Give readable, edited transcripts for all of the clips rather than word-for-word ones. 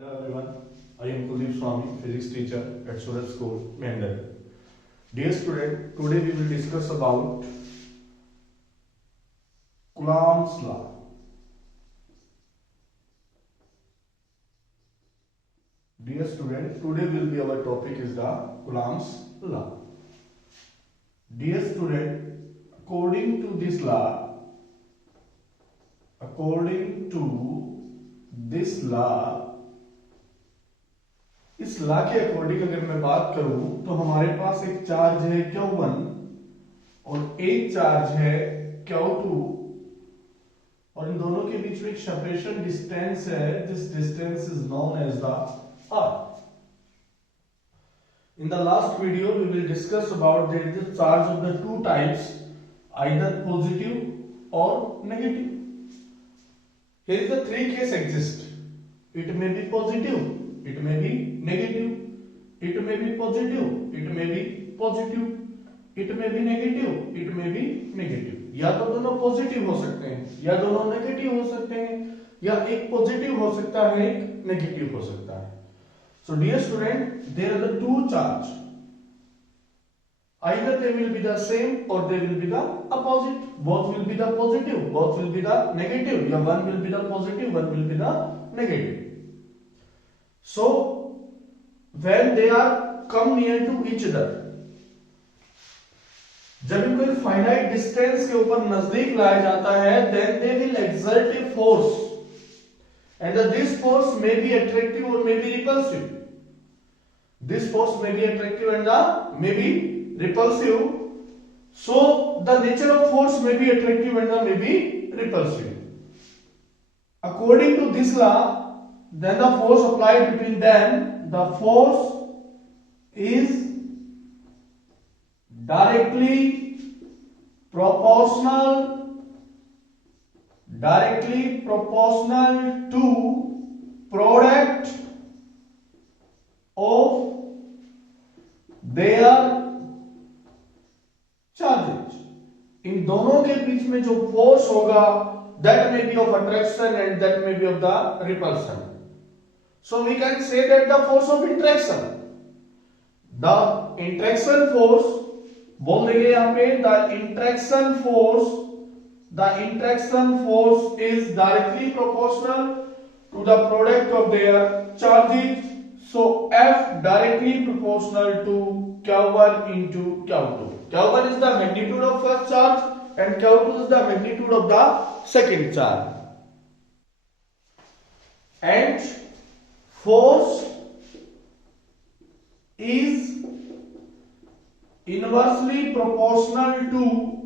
Hello everyone, I am Kuldeep Swami, physics teacher at Surat School, Mehndar. Dear student, today we will discuss about Coulomb's law. Dear student, today will be our topic is the Coulomb's law. Dear student, according to this law, इस law के according अगर मैं बात करूं तो हमारे पास एक charge है Q1 और एक चार्ज है Q2 और इन दोनों के बीच में एक सेपरेशन डिस्टेंस है. This distance is known as the R. In the last video we will discuss about the charge of the two types, either positive or negative. Here is the three case exist. It may be positive, it may be negative, it may be positive, it may be positive, it may be negative, it may be negative. या तो दोनों positive हो सकते हैं या दोनों negative हो सकते हैं या एक पॉजिटिव हो सकता है एक नेगेटिव हो सकता है. So dear student, there are the two charge. Either they will be the same or they will be the opposite. Both will be the positive, both will be the negative. Yeah, one will be the positive, one will be the negative. So when they are come near to each other, जब इनको एक finite distance के ऊपर नजदीक लाया जाता है, then they will exert a force, and this force may be attractive or may be repulsive. This force may be attractive and may be repulsive. So the nature of force may be attractive and may be repulsive. According to this law, then the force applied between them, the force is directly proportional to product of their charges. इन दोनों के बीच में जो force होगा, that may be of attraction and that may be of the repulsion. So we can say that the force of interaction, the interaction force, बोल देंगे यहां पे the interaction force is directly proportional to the product of their charges. So F directly proportional to Q1 into Q2. Q1 is the magnitude of first charge and Q2 is the magnitude of the second charge. And force is inversely proportional to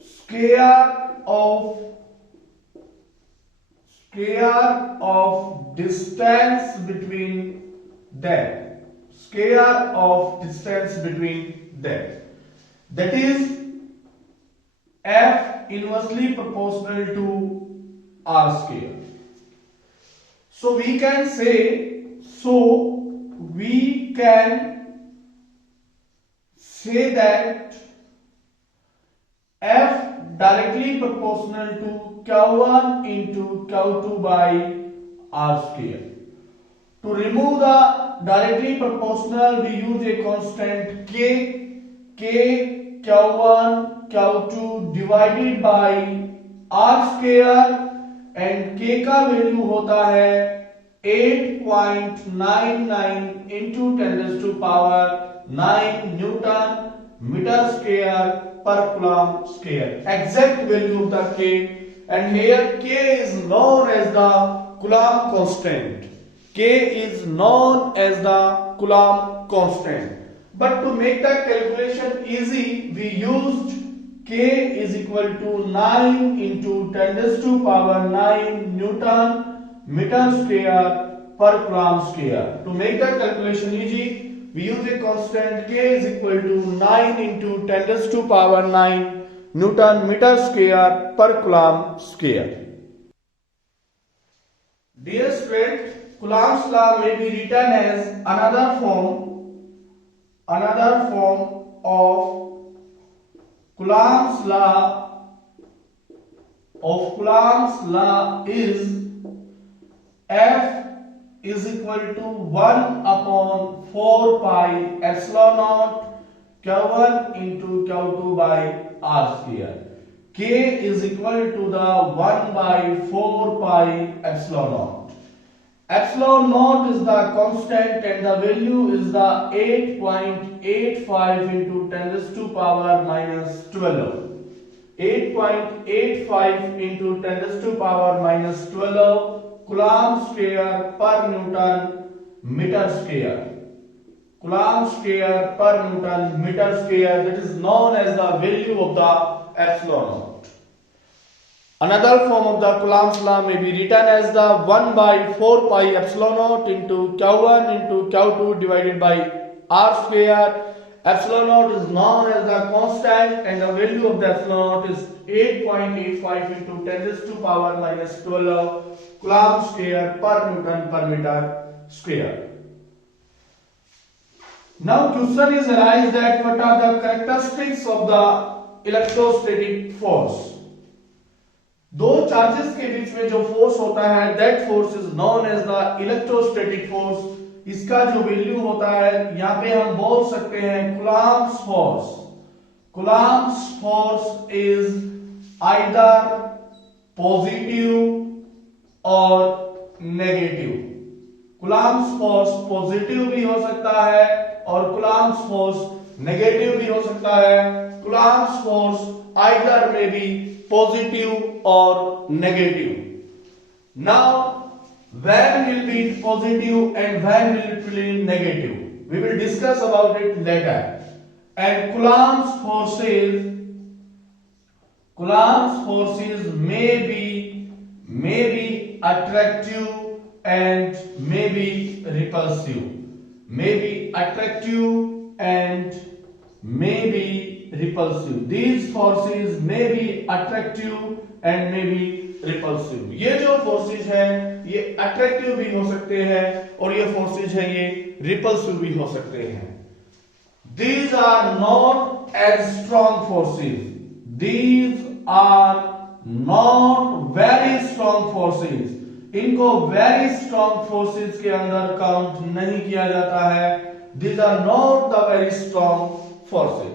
square of distance between them. That is F inversely proportional to R square. So we can say that F directly proportional to Q1 into Q2 by R square. To remove the directly proportional, we use a constant K Q1 Q2 divided by R square, and K का value होता है 8.99 into 10 raised to power 9 Newton meter square per Coulomb square. Exact value of the K, and here K is known as the Coulomb constant. But to make the calculation easy, we used K is equal to 9 into 10 raised to power 9 Newton meter square per Coulomb square. To make the calculation easy, we use a constant K is equal to 9 into 10 raised to power 9 Newton meter square per Coulomb square. Dear student, Coulomb's law may be written as another form of Coulomb's law of Coulomb's law is F is equal to 1 upon 4 pi epsilon naught Q1 into Q2 by R square. K is equal to the 1 by 4 pi epsilon naught. Epsilon naught is the constant and the value is the 8.85 into 10 raised to power minus 12. 8.85 into 10 raised to power minus 12 Coulomb square per Newton meter square. Coulomb square per Newton meter square, that is known as the value of the epsilon naught. Another form of the Coulomb's law may be written as the 1 by 4 pi epsilon naught into Q1 into Q2 divided by R square. Epsilon naught is known as the constant and the value of the epsilon naught is 8.85 into 10 raised to power minus 12 Coulomb square per Newton per meter square. Now question is arise that what are the characteristics of the electrostatic force. दो charges के बीच में जो force होता है that force is known as the electrostatic force. इसका जो value होता है यहां पे हम बोल सकते हैं Coulomb's force. Coulomb's force is either positive और नेगेटिव. Coulomb's force पॉजिटिव भी हो सकता है और Coulomb's force नेगेटिव भी हो सकता है. Coulomb's force either may be positive or negative. Now, when will be positive and when will it be negative? We will discuss about it later. And Coulomb's forces may be attractive and may be repulsive. May be attractive and may be repulsive. These forces may be attractive and may be repulsive. ये जो forces हैं ये attractive भी हो सकते हैं और ये forces हैं ये repulsive भी हो सकते हैं. These are not as strong forces. These are not very strong forces. इनको very strong forces के अंदर count नहीं किया जाता है. These are not the very strong forces.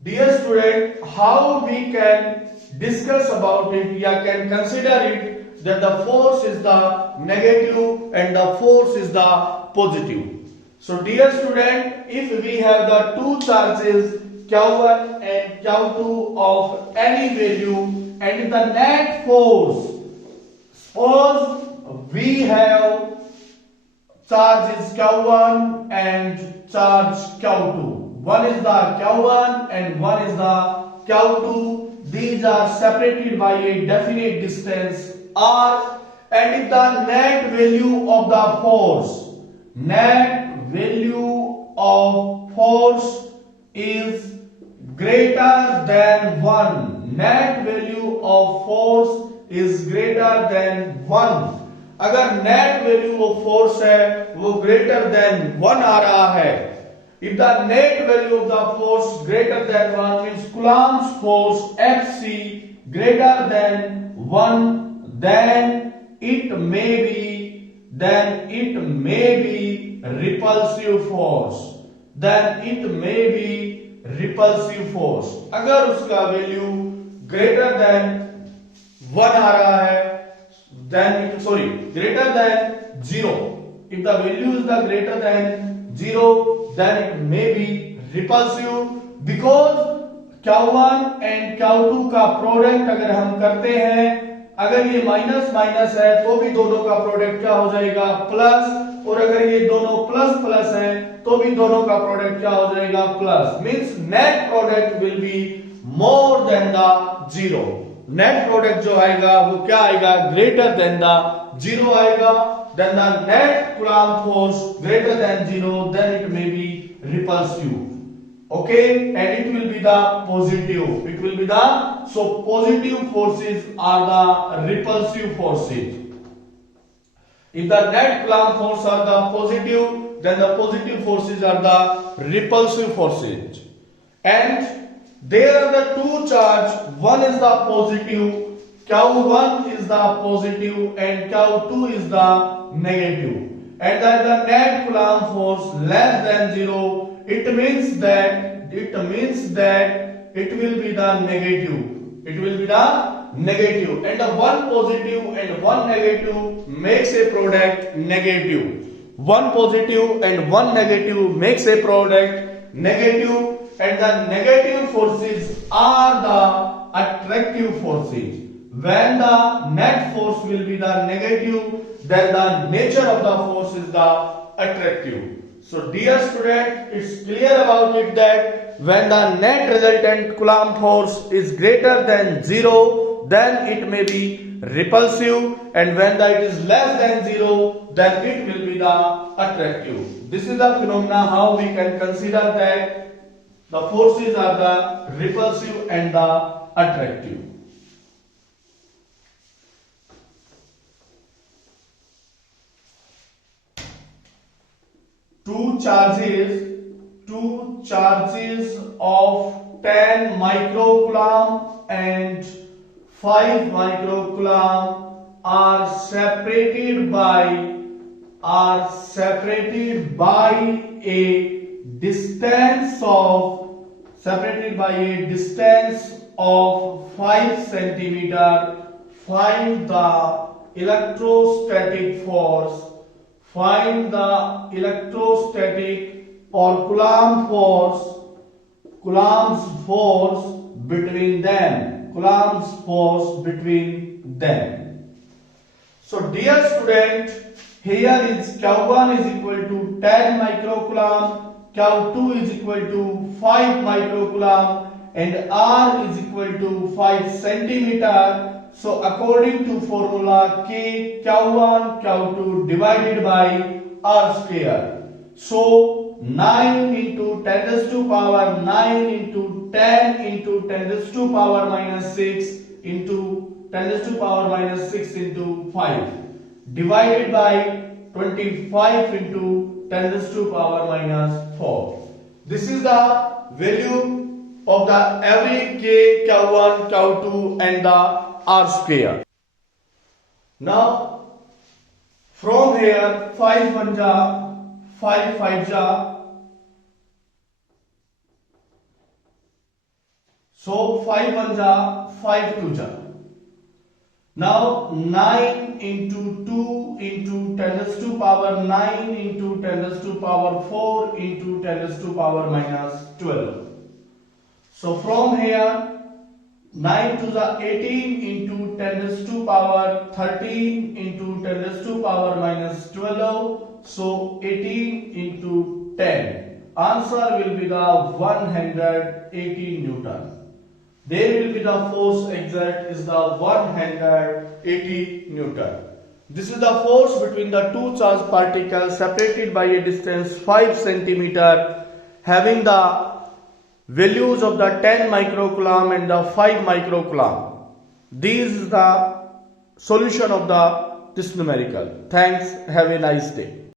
Dear student, how we can discuss about it, या can consider it that the force is the negative and the force is the positive. So dear student, if we have the two charges Q1 and Q2 of any value and the net force, suppose we have charges Q1 and charge Q2. One is the Q1 and one is the Q2. These are separated by a definite distance R. And if the net value of the force, is greater than 1. Net value of force is greater than 1. अगर net value of force है वो greater than 1 आ रहा है. If the net value of the force greater than 1 means Coulomb's force Fc greater than 1, then it may be repulsive force. Then it may be repulsive force. अगर उसका value greater than 1 आ रहा है, greater than 0. If the value is the greater than 0, then it may be repulsive because Q1 and Q2 का product अगर हम करते हैं, अगर ये माइनस माइनस है तो भी दोनों का प्रोडक्ट क्या हो जाएगा प्लस, और अगर ये दोनों प्लस प्लस है तो भी दोनों का प्रोडक्ट क्या हो जाएगा plus. Means net product will be more than the 0. Net product जो आएगा वो क्या आएगा ग्रेटर देन द 0 आएगा. Then the net Coulomb force greater than 0, then it may be repulsive. Okay, and it will be the positive. It will be the so positive forces are the repulsive forces. If the net Coulomb force are the positive, then the positive forces are the repulsive forces. And there are the two charge, one is the positive, Q1 is the positive and Q2 is the negative, and that the net Coulomb force less than 0, it means that it will be the negative. It will be the negative, and the one positive and one negative makes a product negative. One positive and one negative makes a product negative, and the negative forces are the attractive forces. When the net force will be the negative, then the nature of the force is the attractive. So dear student, it's clear about it that when the net resultant Coulomb force is greater than 0, then it may be repulsive, and when it is less than 0, then it will be the attractive. This is the phenomena how we can consider that the forces are the repulsive and the attractive. Two charges of 10 microcoulomb and 5 microcoulomb are separated by a distance of 5 centimeter. Find the electrostatic force. Find the electrostatic or Coulomb's force between them. So dear student, here is Q1 is equal to 10 microcoulomb, Q2 is equal to 5 microcoulomb, and R is equal to 5 centimeter. So according to formula K, Q1, Q2 divided by R square. So 9 into 10 raised to power 9 into 10 into 10 raised to power minus 6 into 10 raised to power minus 6 into 5 divided by 25 into 10 raised to power minus 4. This is the value of the every K, Q1, Q2 and the R square. Now from here 5 1 ja 5 5 ja, so 5 1 ja 5 2 ja. Now 9 into 2 into 10 raised to power 9 into 10 raised to power 4 into 10 raised to power minus 12. So from here 9 to the 18 into 10 raised to power 13 into 10 raised to power minus 12. So 18 into 10. Answer will be the 180 Newton. There will be the force exact is the 180 Newton. This is the force between the two charged particles separated by a distance 5 centimeter, having the values of the 10 microcoulomb and the 5 microcoulomb. This is the solution of this numerical. Thanks. Have a nice day.